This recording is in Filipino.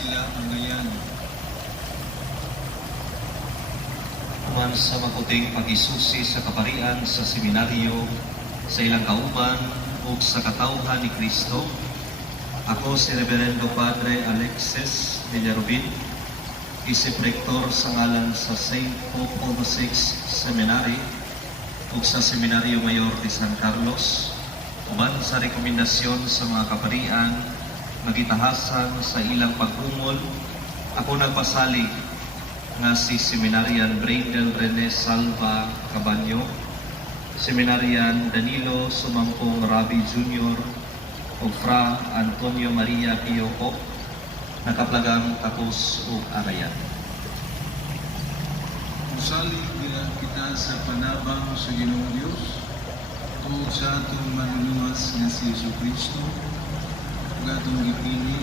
sila ang ngayan. Human sa maputing pagisusi sa kaparian sa seminaryo, sa ilang kauban o sa katawhan ni Kristo, ako si Reverendo Padre Alexis Villarubin, Isip Rector sa ngalan sa St. Pope Paul VI Seminary ug sa Seminaryo Mayor de San Carlos, uban sa rekomendasyon sa mga kaparian, nagitahasan sa ilang pag-umol, ako nagpasalig nga si Seminarian Braindel Rene Salva Cabanyo, Seminarian Danilo Sumampong Rabi Jr. o Fra Antonio Maria Pioco, nakaplagang tapos o arayan. Musalig kita sa panabang sa Ginoong Diyos tungod sa atong manuluwas nga si Jesu Kristo ug atong gipili